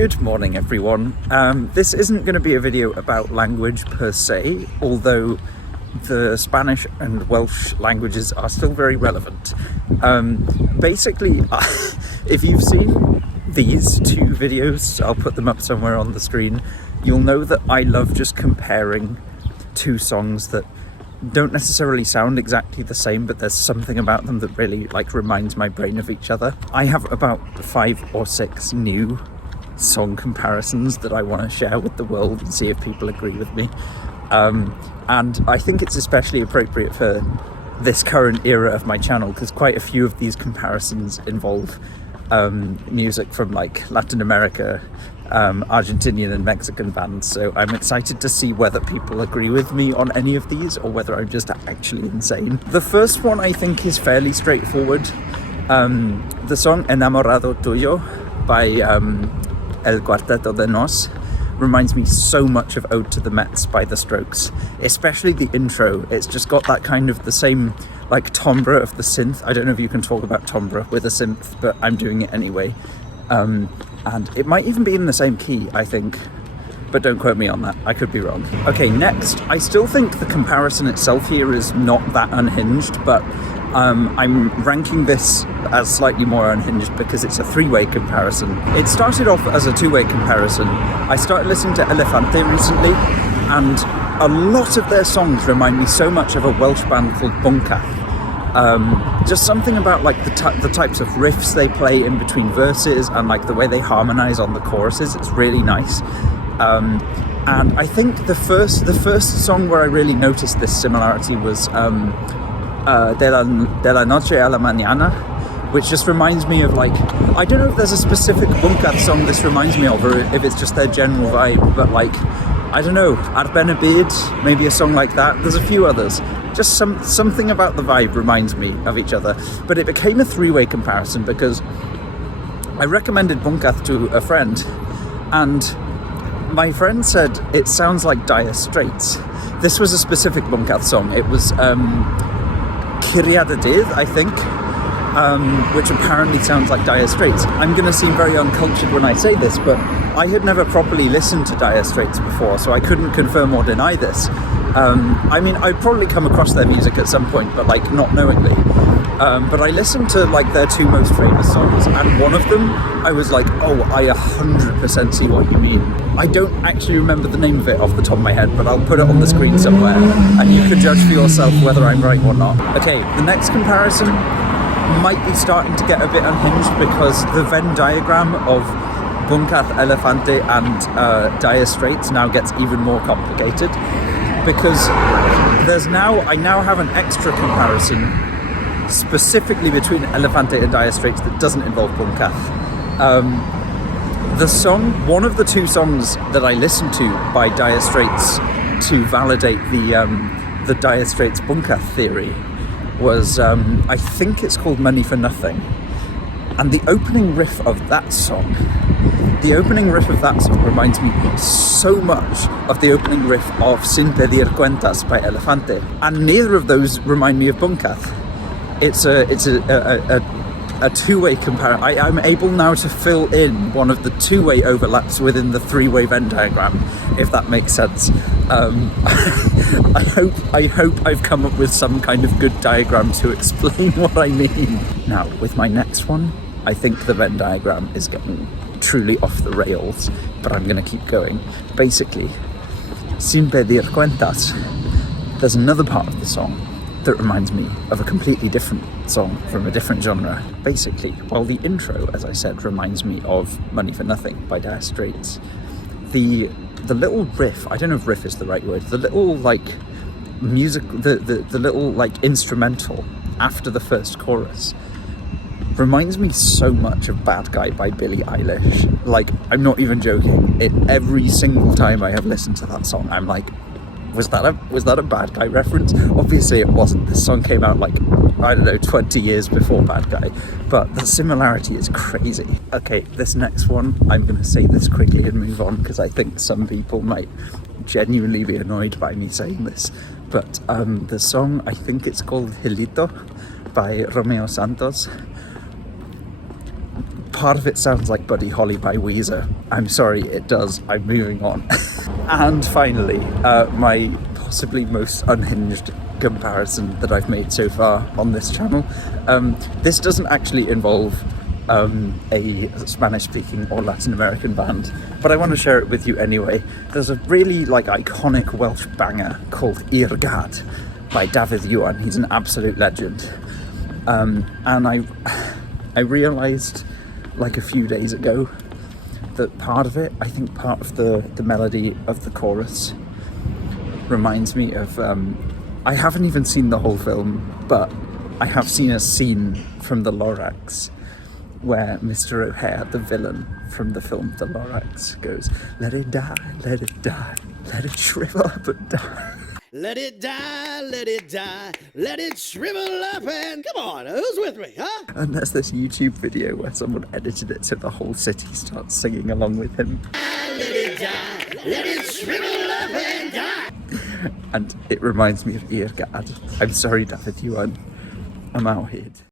Good morning everyone. This isn't going to be a video about language per se, although the Spanish and Welsh languages are still very relevant. Basically, if you've seen these two videos, I'll put them up somewhere on the screen, you'll know that I love just comparing two songs that don't necessarily sound exactly the same, but there's something about them that really reminds my brain of each other. I have about 5 or 6 new song comparisons that I want to share with the world and see if people agree with me. And I think it's especially appropriate for this current era of my channel because quite a few of these comparisons involve music from Latin America, Argentinian and Mexican bands, so I'm excited to see whether people agree with me on any of these or whether I'm just actually insane. The first one I think is fairly straightforward. The song Enamorado Tuyo by El Cuarteto de Nos reminds me so much of Ode to the Mets by The Strokes, especially the intro. It's just got that kind of the same timbre of the synth. I don't know if you can talk about timbre with a synth, but I'm doing it anyway. And it might even be in the same key, I think, but don't quote me on that, I could be wrong. Okay, next, I still think the comparison itself here is not that unhinged, but I'm ranking this as slightly more unhinged because it's a 3-way comparison. It started off as a 2-way comparison. I started listening to Elefante recently, and a lot of their songs remind me so much of a Welsh band called Buncath. Just something about the types of riffs they play in between verses and the way they harmonize on the choruses. It's really nice. And I think the first song where I really noticed this similarity was De la Noche a la Mañana, which just reminds me of I don't know if there's a specific Buncath song this reminds me of, or if it's just their general vibe, but I don't know, Ar Ben y Byd, maybe a song like that. There's a few others. Just something about the vibe reminds me of each other. But it became a 3-way comparison because I recommended Buncath to a friend, and my friend said it sounds like Dire Straits. This was a specific Buncath song. It was Curiad y Dydd, I think, which apparently sounds like Dire Straits. I'm going to seem very uncultured when I say this, but I had never properly listened to Dire Straits before, so I couldn't confirm or deny this. I mean, I'd probably come across their music at some point, but not knowingly. But I listened to their 2 most famous songs, and one of them I was oh, I 100% see what you mean. I don't actually remember the name of it off the top of my head, but I'll put it on the screen somewhere and you can judge for yourself whether I'm right or not. Okay, the next comparison might be starting to get a bit unhinged because the Venn diagram of Buncath, Elefante and Dire Straits now gets even more complicated, because I now have an extra comparison specifically between Elefante and Dire Straits that doesn't involve Buncath. One of the 2 songs that I listened to by Dire Straits to validate the Dire Straits Buncath theory was, I think it's called Money for Nothing. And the opening riff of that song reminds me so much of the opening riff of Sin Pedir Cuentas by Elefante. And neither of those remind me of Buncath. It's a 2-way comparison. I'm able now to fill in one of the 2-way overlaps within the 3-way Venn diagram, if that makes sense. I hope I've come up with some kind of good diagram to explain what I mean. Now, with my next one, I think the Venn diagram is getting truly off the rails, but I'm going to keep going. Basically, Sin Pedir Cuentas, there's another part of the song that reminds me of a completely different song from a different genre. Basically, while the intro, as I said, reminds me of Money for Nothing by Dire Straits, the little riff, I don't know if riff is the right word, the little music, the little instrumental after the first chorus reminds me so much of Bad Guy by Billie Eilish. I'm not even joking. Every single time I have listened to that song, I'm was that a Bad Guy reference? Obviously it wasn't. This song came out I don't know, 20 years before Bad Guy, but the similarity is crazy. Okay, this next one, I'm going to say this quickly and move on because I think some people might genuinely be annoyed by me saying this, but the song, I think it's called Hilito by Romeo Santos, part of it sounds like Buddy Holly by Weezer. I'm sorry, it does. I'm moving on. And finally, my possibly most unhinged comparison that I've made so far on this channel. This doesn't actually involve a Spanish-speaking or Latin American band, but I want to share it with you anyway. There's a really iconic Welsh banger called Irgad by David Iwan. He's an absolute legend. And I realised a few days ago that part of it, I think part of the melody of the chorus reminds me of, I haven't even seen the whole film, but I have seen a scene from The Lorax where Mr. O'Hare, the villain from the film The Lorax, goes, let it die, let it die, let it shrivel up and die. Let it die, let it shrivel up and... Come on, who's with me, huh? And there's this YouTube video where someone edited it so the whole city starts singing along with him. Let it die, let it shrivel up and die. And it reminds me of Irgad. I'm sorry, David Iwan. I'm out here.